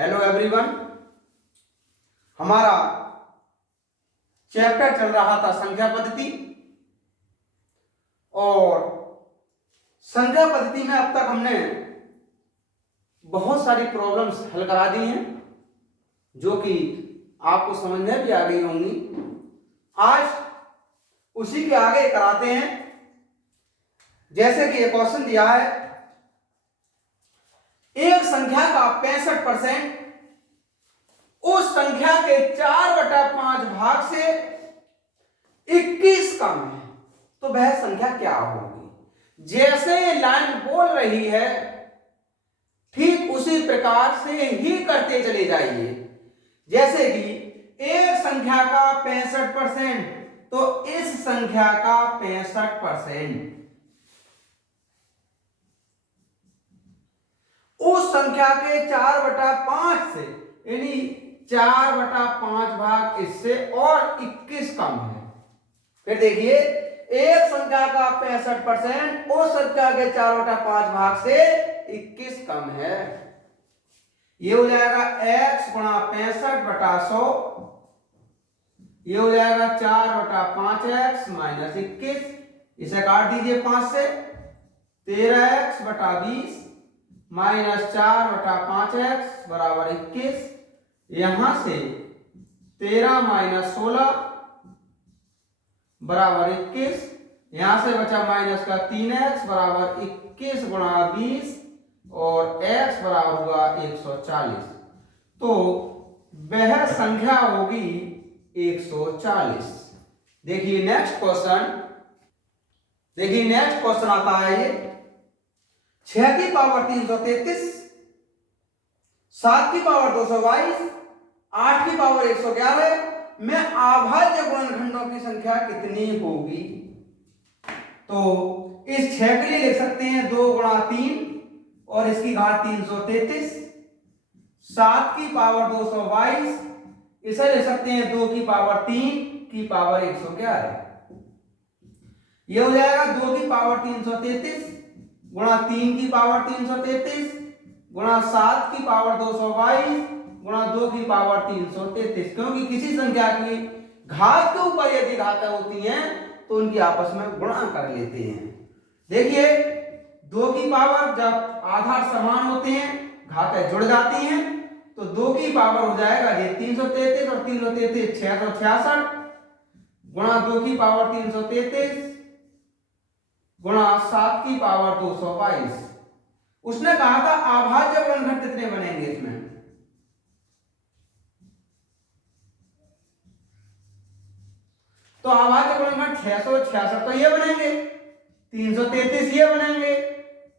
Hello everyone. हमारा chapter चल रहा था संख्या पद्धति और संख्या पद्धति में अब तक हमने बहुत सारी प्रॉब्लम्स हल करा दी हैं जो कि आपको समझ में भी आ गई होंगी। आज उसी के आगे कराते हैं। जैसे कि एक क्वेश्चन दिया है, एक संख्या का 65% उस संख्या के 4/5 भाग से 21 कम है तो वह संख्या क्या होगी। जैसे ये लाइन बोल रही है ठीक उसी प्रकार से ही करते चले जाइए। जैसे कि एक संख्या का 65% तो इस संख्या का 65% उस संख्या के 4/5 से, यानी 4/5 भाग इससे और 21 कम है। फिर देखिए, एक संख्या का 65% उस संख्या के 4/5 भाग से 21 कम है। ये हो जाएगा x गुणा 65/100। ये हो जाएगा 4/5x माइनस 21। इसे काट दीजिए 5 से। 13x/20 माइनस 4/5x बराबर 21। यहां से 13 माइनस 16 बराबर 21। यहां से बचा माइनस का 3x बराबर 21 गुणा 20 और x बराबर हुआ 140। तो वह संख्या होगी 140। देखिए नेक्स्ट क्वेश्चन आता है ये 6 की पावर 333, 7 की पावर 222, 8 की पावर 111 में अभाज्य गुणनखंडों की संख्या कितनी होगी। तो इस 6 के लिए लिख सकते हैं 2 गुणा 3 और इसकी घात 333। 7 की पावर 222 इसे लिख सकते हैं 2 की पावर 3 की पावर 111। यह हो जाएगा 2 की पावर 333 गुणा 3 की पावर 333 गुणा 7 की पावर 222 गुणा 2 की पावर 333। क्योंकि किसी संख्या की घात के ऊपर यदि घातें होती हैं तो उनकी आपस में गुणा कर लेते हैं। देखिए 2 की पावर जब आधार समान होते हैं घातें जुड़ जाती हैं तो 2 की पावर हो जाएगा ये 333 और 333 666 गुणा 2 की पावर 333 गुणा 7 की पावर 222। उसने कहा था अभाज्य गुणनखंड कितने बनेंगे इसमें। तो अभाज्य गुणनखंड 666 तो ये बनेंगे, 333 ये बनेंगे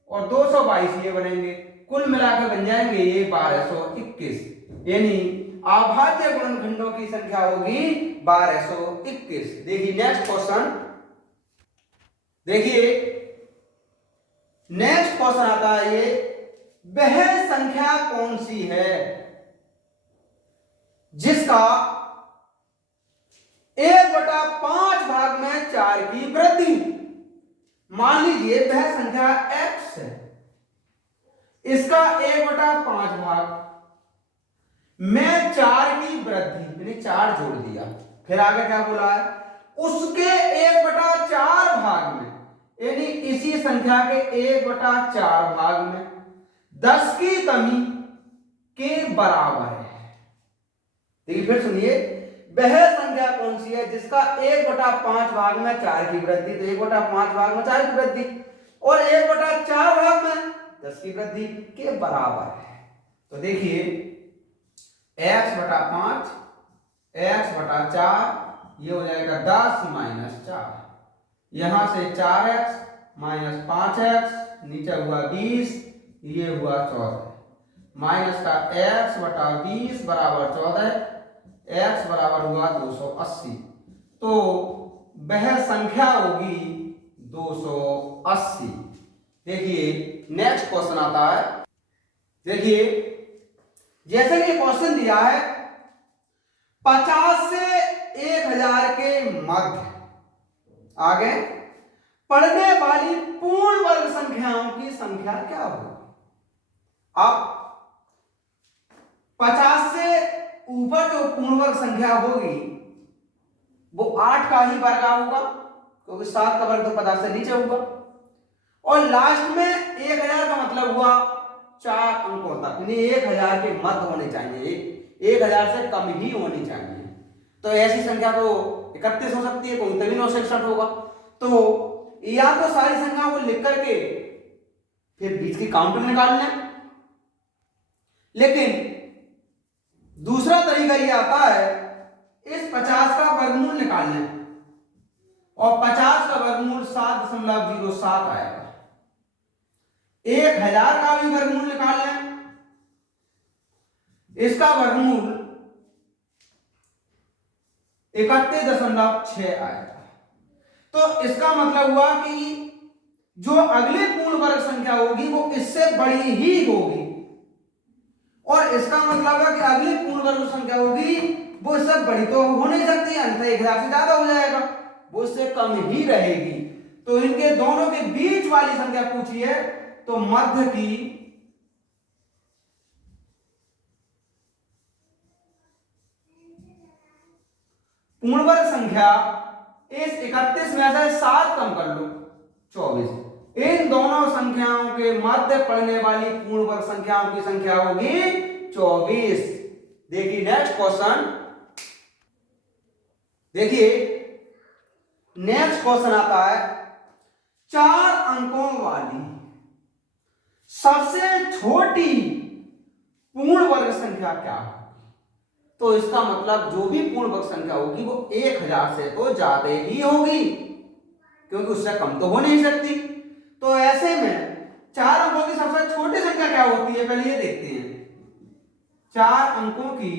और 222 ये बनेंगे। कुल मिलाकर बन जाएंगे ये 1221। यानी अभाज्य गुणनखंडों की संख्या होगी 1221। देखिए नेक्स्ट क्वेश्चन। देखिए नेक्स्ट क्वेश्चन आता है ये, वह संख्या कौन सी है जिसका 1/5 भाग में 4 की वृद्धि। मान लीजिए वह संख्या x है, इसका 1/5 भाग में 4 की वृद्धि यानी 4 जोड़ दिया। फिर आगे क्या बोला है, उसके 1/4 भाग में यानी इसी संख्या के 1/4 भाग में 10 की कमी के बराबर है। देखिए फिर सुनिए, वह संख्या कौन सी है जिसका 1/5 भाग में 4 की वृद्धि। तो 1/5 भाग में 4 की वृद्धि और 1/4 भाग में 10 की वृद्धि के बराबर है। तो देखिए x/5 x/4 ये हो जाएगा 10 माइनस 4। यहां से 4x माइनस 5x नीचे हुआ 20, ये हुआ 14 माइनस का x/20 बराबर 14, x बराबर हुआ 280। तो वह संख्या होगी 280। देखिए नेक्स्ट क्वेश्चन आता है। देखिए जैसे कि क्वेश्चन दिया है 50 से 1000 के मध्य आगे पढ़ने वाली पूर्ण वर्ग संख्याओं की संख्या क्या होगी। अब 50 से ऊपर जो पूर्ण वर्ग संख्या होगी वो 8 का ही वर्ग होगा, क्योंकि 7 का वर्ग तो 50 से नीचे होगा। और लास्ट में 1000 का मतलब हुआ 4 अंकों तक, यानी 1000 के मध्य होने चाहिए, 1000 से कम ही होनी चाहिए। तो ऐसी संख्या तो 31 हो सकती है, कोई तभी 961 होगा। तो या तो सारी संख्या को लिख करके फिर बीच की काउंटिंग निकाल लें, लेकिन दूसरा तरीका ये आता है इस 50 का वर्गमूल निकाल लें, और 50 का वर्गमूल 7.07 आएगा। 1000 का भी वर्गमूल निकाल लें, इसका वर्गमूल 31.6 आएगा। तो इसका मतलब हुआ कि जो अगली पूर्ण वर्ग संख्या होगी वो इससे बड़ी ही होगी, और इसका मतलब है कि अगली पूर्ण वर्ग संख्या होगी वो इससे बड़ी तो हो नहीं सकती, अन्यथा 1000 से ज्यादा हो जाएगा, वो इससे कम ही रहेगी। तो इनके दोनों के बीच वाली संख्या पूछी है, तो मध्य की पूर्ण वर्ग संख्या इस 31 में से 7 कम कर लो 24, इन दोनों संख्याओं के मध्य पड़ने वाली पूर्ण वर्ग संख्याओं की संख्या होगी 24। देखिए नेक्स्ट क्वेश्चन, देखिए नेक्स्ट क्वेश्चन आता है 4 अंकों वाली सबसे छोटी पूर्ण वर्ग संख्या क्या है। तो इसका मतलब जो भी पूर्ण वर्ग संख्या होगी वो 1000 से तो ज्यादा ही होगी, क्योंकि उससे कम तो हो नहीं सकती। तो ऐसे में 4 अंकों की सबसे छोटी संख्या क्या होती है, पहले ये देखते हैं। 4 अंकों की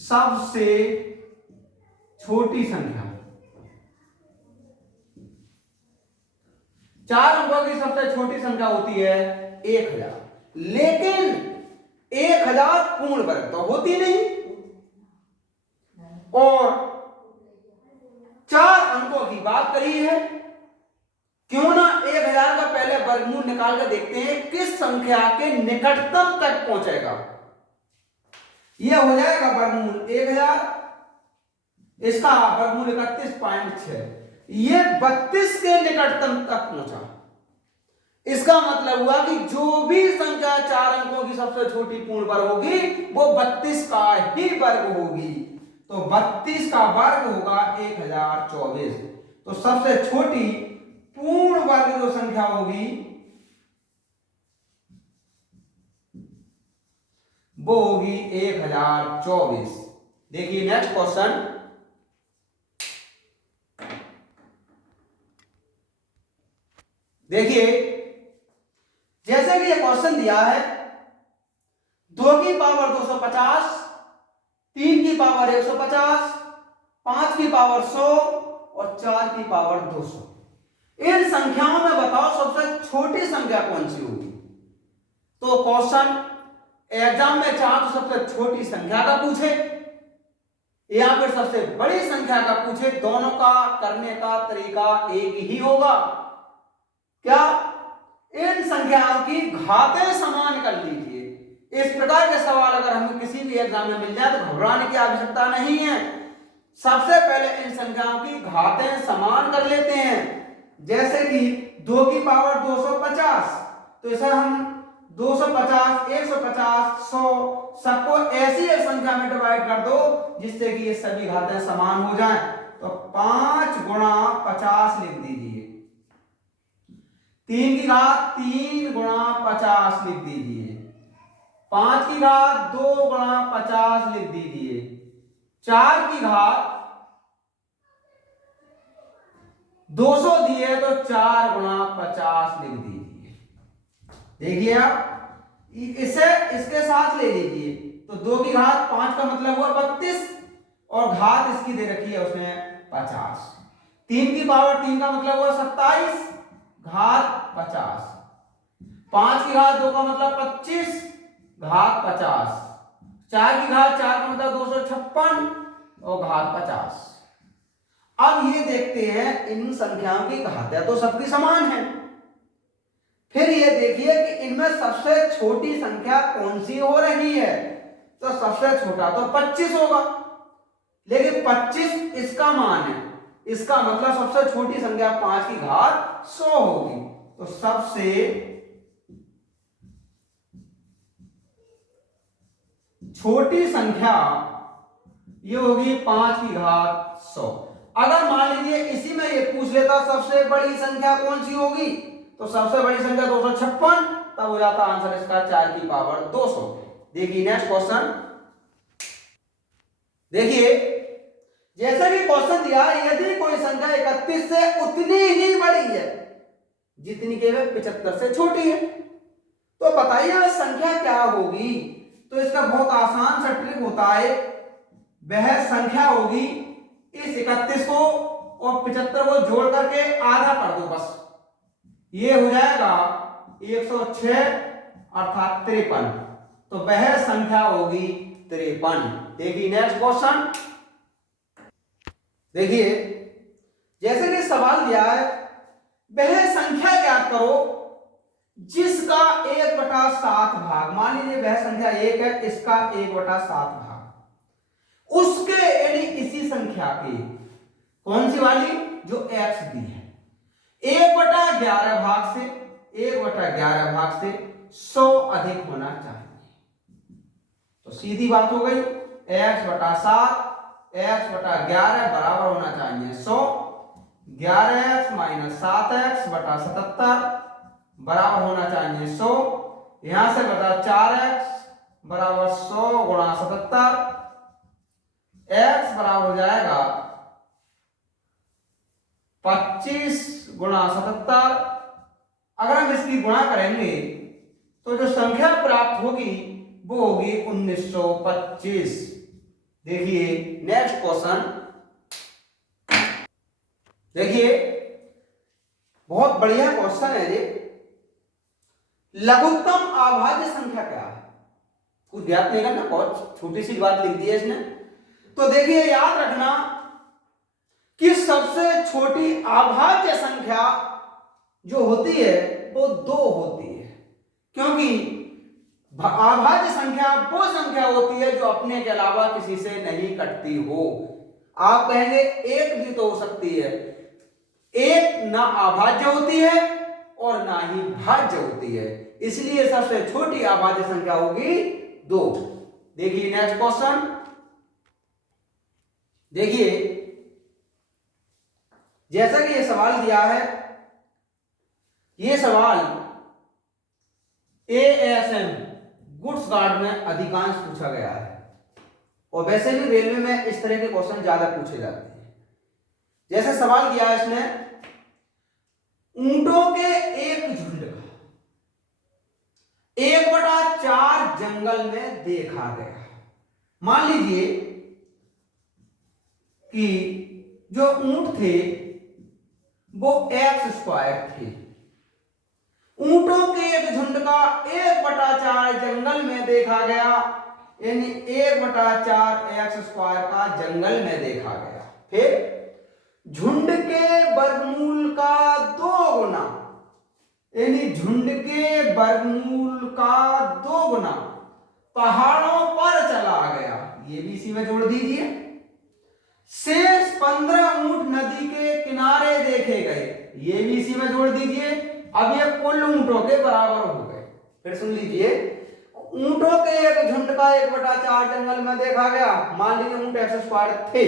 सबसे छोटी संख्या, 4 अंकों की सबसे छोटी संख्या होती है 1000, लेकिन 1000 पूर्ण वर्ग तो होती नहीं, और 4 अंकों की बात करी है। क्यों ना 1000 का पहले वर्गमूल निकाल कर देखते हैं किस संख्या के निकटतम तक पहुंचेगा। यह हो जाएगा वर्गमूल 1000, इसका वर्गमूल 31.6, ये 32 के निकटतम तक पहुंचा। इसका मतलब हुआ कि जो भी संख्या 4 अंकों की सबसे छोटी पूर्ण वर्ग होगी वो 32 का ही वर्ग होगी। तो 32 का वर्ग होगा 1024। तो सबसे छोटी पूर्ण वर्ग जो संख्या होगी वो होगी 1024। देखिए नेक्स्ट क्वेश्चन, देखिए जैसे कि ये क्वेश्चन दिया है 2 की पावर 250, 3 की पावर 150, 5 की पावर 100 और 4 की पावर 200। इन संख्याओं में बताओ सबसे छोटी संख्या कौन सी होगी। तो क्वेश्चन एग्जाम में चाहे तो सबसे छोटी संख्या का पूछे या फिर सबसे बड़ी संख्या का पूछे, दोनों का करने का तरीका एक ही होगा। क्या? इन संख्याओं की घातें समान कर लीजिए। इस प्रकार के सवाल अगर हमें किसी भी एग्जाम में मिल जाए तो घबराने की आवश्यकता नहीं है। सबसे पहले इन संख्याओं की घातें समान कर लेते हैं। जैसे कि 2 की पावर 250, तो इसे हम 250, 150, 100 सबको ऐसी एक संख्या में डिवाइड कर दो जिससे कि ये सभी घातें समान हो जाएं। तो 5 गुणा 50 लिख दीजिए। 3 की घात 3 गुणा 50 लिख दीजिए। 5 की घात 2 गुणा 50 लिख दीजिए। 4 की घात 200 दिए तो 4 गुणा 50 लिख दीजिए। देखिए आप इसे इसके साथ ले लीजिए। तो 2 की घात 5 का मतलब हुआ 32 और घात इसकी दे रखी है उसमें 50। 3 की पावर 3 का मतलब हुआ 27, घात 50। 5 की घात 2 का मतलब 25, घात 50। 4 की घात 4 का मतलब 256 और घात 50। अब ये देखते हैं इन संख्याओं की घातें तो सबकी समान है, फिर ये देखिए कि इनमें सबसे छोटी संख्या कौन सी हो रही है, तो सबसे छोटा तो 25 होगा, लेकिन 25 इसका मान है, इसका मतलब सबसे छोटी संख्या 5 की घात 100 होगी। तो सबसे छोटी संख्या ये होगी 5 की घात 100। अगर मान लीजिए इसी में ये पूछ लेता सबसे बड़ी संख्या कौन सी होगी, तो सबसे बड़ी संख्या 256, तब हो जाता आंसर इसका 4 की पावर 200। देखिए नेक्स्ट क्वेश्चन, देखिए जैसा कि क्वेश्चन दिया, यदि कोई संख्या 31 से उतनी ही बड़ी है जितनी कि वह 75 से छोटी है, तो बताइए वह संख्या क्या होगी। तो इसका बहुत आसान सा ट्रिक होता है, वह संख्या होगी इस 31 को और 75 को जोड़ करके आधा कर दो बस, ये हो जाएगा 106 अर्थात 53, तो वह संख्या होगी 53। देखिए नेक्स्ट क्वेश्चन, देखिए जैसे कि सवाल दिया है, वह संख्या ज्ञात करो जिसका 1/7 भाग, मान लीजिए वह संख्या 1 है, इसका 1/7 भाग उसके यानी इसी संख्या की कौन सी वाली जो x दी है 1/11 भाग से 1/11 भाग से 100 अधिक होना चाहिए। तो सीधी बात हो गई, x/7 x/11 बराबर होना चाहिए 100, 11x - 7x/77 बराबर होना चाहिए 100, यहां से बता 4x बराबर 100 गुणा 77, x बराबर हो जाएगा 25 गुणा 77। अगर हम इसकी गुणा करेंगे तो जो संख्या प्राप्त होगी वो होगी 1925। देखिए नेक्स्ट क्वेश्चन, देखिए बहुत बढ़िया क्वेश्चन है ये, लघुत्तम अभाज्य संख्या क्या है, कुछ ज्ञात नहीं करना, बहुत छोटी सी बात लिख दी है इसने। तो देखिए याद रखना कि सबसे छोटी अभाज्य संख्या जो होती है वो 2 होती है, क्योंकि अभाज्य संख्या वो संख्या होती है जो अपने के अलावा किसी से नहीं कटती हो। आप कहेंगे एक भी तो हो सकती है, एक ना अभाज्य होती है और ना ही भाज्य होती है, इसलिए सबसे छोटी अभाज्य संख्या होगी 2। देखिए नेक्स्ट क्वेश्चन, देखिए जैसा कि यह सवाल दिया है, यह सवाल ASM गुड्स गार्ड में अधिकांश पूछा गया है, और वैसे भी रेलवे में इस तरह के क्वेश्चन ज्यादा पूछे जाते हैं। जैसे सवाल दिया है इसने, ऊंटों के एक झुंड का 1/4 जंगल में देखा गया। मान लीजिए कि जो ऊंट थे वो x² थे, ऊंटों के एक झुंड का 1/4 जंगल में देखा गया, यानी 1/4 x² का जंगल में देखा गया। फिर झुंड के वर्गमूल का 2 गुना, यानी झुंड के वर्गमूल का 2 गुना पहाड़ों पर चला गया, ये भी इसी में जोड़ दीजिए। शेष 15 ऊंट नदी के किनारे देखे गए, ये भी इसी में जोड़ दीजिए। अब ये कुल ऊंटों के बराबर हो गए। फिर सुन लीजिए, ऊंटों के एक झुंड का 1/4 जंगल में देखा गया, मान लीजिए ऊंट x² थे,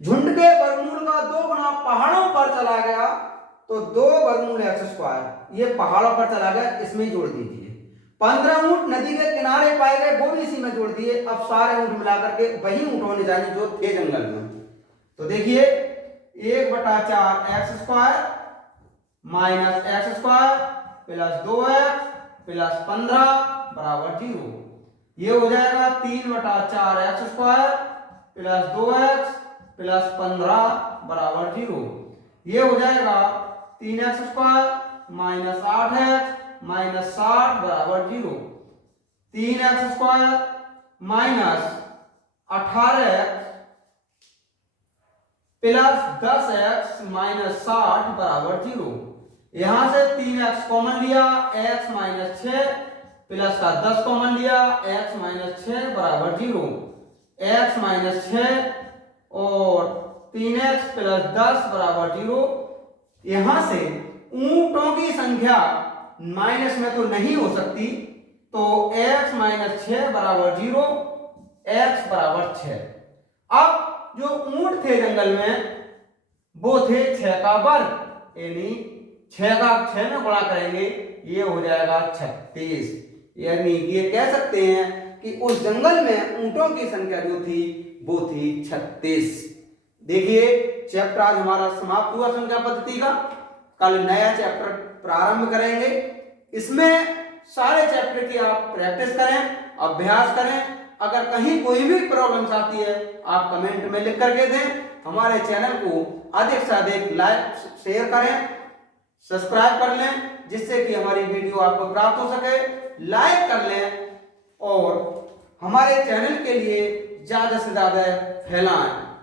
झुंड के वर्गमूल का 2 गुना पहाड़ों पर चला गया, तो 2 वर्गमूल x², ये पहाड़ों पर चला गया, इसमें जोड़ दीजिए। 15 ऊंट नदी के किनारे पाए गए, वो भी इसी में जोड़ दिए। अब सारे ऊंट मिलाकर के वही ऊंट होने जाने जो थे जंगल में। तो देखिए 1/4 x² minus x² plus 2x plus 15 बराबर 0, ये हो जाएगा 3/4 x² प्लस 2x प्लस 15 बराबर 0, ये हो जाएगा 3x² माइनस 8x माइनस 60 बराबर 0, 3x² minus 18x plus 10x minus 60 बराबर 0, यहां से 3x कॉमन लिया, x माइनस 6 प्लस का 10 कॉमन लिया, x माइनस 6 बराबर 0, x माइनस 6 और 3x प्लस 10 बराबर 0। यहां से ऊंटों की संख्या माइनस में तो नहीं हो सकती, तो x माइनस 6 बराबर 0, x बराबर 6। अब जो ऊंट थे जंगल में वो थे 6 का वर्ग, यानी 6 का 6 में गुणा करेंगे, ये हो जाएगा 36। यानी ये कह सकते हैं कि उस जंगल में ऊंटों की संख्या जो थी वो थी 36। देखिए चैप्टर आज हमारा समाप्त हुआ संख्या पद्धति का। कल नया चैप्टर प्रारंभ करेंगे। इसमें सारे चैप्टर की आप प्रैक्टिस करें, अभ्यास करें। अगर कहीं कोई भी प्रॉब्लम्स आती है आप कमेंट में लिख करके दें। हमारे चैनल को अधिक से अधिक लाइक शेयर करें, सब्सक्राइब कर लें, जिससे कि हमारी वीडियो आपको प्राप्त हो सके। लाइक कर लें और हमारे चैनल के लिए ज्यादा से ज्यादा फैलाएं।